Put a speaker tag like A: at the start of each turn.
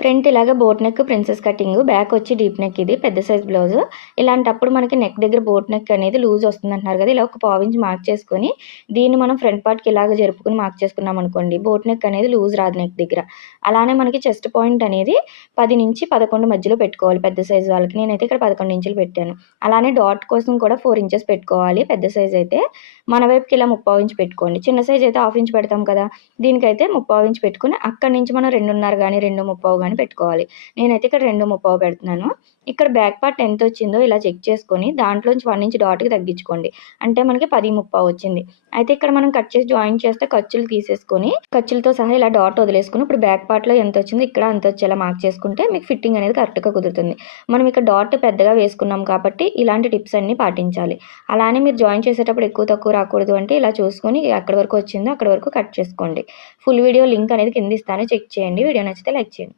A: Front ఇలాగ boat neck princess cutting back వచ్చి deep neck ఇది పెద్ద సైజ్ బ్లౌజ్. ఇలాంటప్పుడు మనకి నెక్ దగ్గర బోట్ నెక్ అనేది లూజ్ వస్తుంది అంటున్నారు కదా ఇలా ఒక పావించి మార్క్ చేసుకొని దీన్ని మనం ఫ్రంట్ పార్ట్కి ఇలాగ జరుపుకుని మార్క్ చేసుకున్నాం అనుకోండి బోట్ నెక్ అనేది లూజ్ రాదు నెక్ దగ్గర. అలానే మనకి చెస్ట్ పాయింట్ అనేది పది నుంచి పదకొండు మధ్యలో పెట్టుకోవాలి పెద్ద సైజ్ వాళ్ళకి. నేనైతే ఇక్కడ పదకొండు ఇంచులు పెట్టాను. అలానే డాట్ కోసం కూడా ఫోర్ ఇంచెస్ పెట్టుకోవాలి పెద్ద సైజ్ అయితే. మన వైపుకి ఇలా ముప్పావు ఇంచ్ పెట్టుకోండి. చిన్న సైజ్ అయితే హాఫ్ ఇంచ్ పెడతాం కదా దీనికైతే ముప్పావు ఇంచ్ పెట్టుకుని అక్కడి నుంచి మనం రెండున్నర కానీ రెండు ముప్పావు కానీ పెట్టుకోవాలి. నేనైతే ఇక్కడ రెండు ముప్పావు పెడుతున్నాను. ఇక్కడ బ్యాక్ పార్ట్ ఎంత వచ్చిందో ఇలా చెక్ చేసుకొని దాంట్లోంచి వన్ ఇంచ్ డాట్కి తగ్గించుకోండి. అంటే మనకి పది ముప్పావు వచ్చింది. అయితే ఇక్కడ మనం కట్ చేసి జాయిన్ చేస్తే ఖర్చులు తీసేసుకొని ఖర్చులతో సహా ఇలా డాట్ వదిలేసుకుని ఇప్పుడు బ్యాక్ పార్ట్లో ఎంత వచ్చిందో ఇక్కడ అంత వచ్చేలా మార్క్ చేసుకుంటే మీకు ఫిట్టింగ్ అనేది కరెక్ట్గా కుదురుతుంది. మనం ఇక్కడ డాట్ పెద్దగా వేసుకున్నాం కాబట్టి ఇలాంటి టిప్స్ అన్నీ పాటించాలి. అలానే మీరు జాయిన్ చేసేటప్పుడు ఎక్కువ తక్కువ రాకూడదు అంటే ఇలా చూసుకొని ఎక్కడి వరకు వచ్చిందో అక్కడ వరకు కట్ చేసుకోండి. ఫుల్ వీడియో లింక్ అనేది కింద ఇస్తాను. చెక్ చేయండి. వీడియో నచ్చితే లైక్ చేయండి.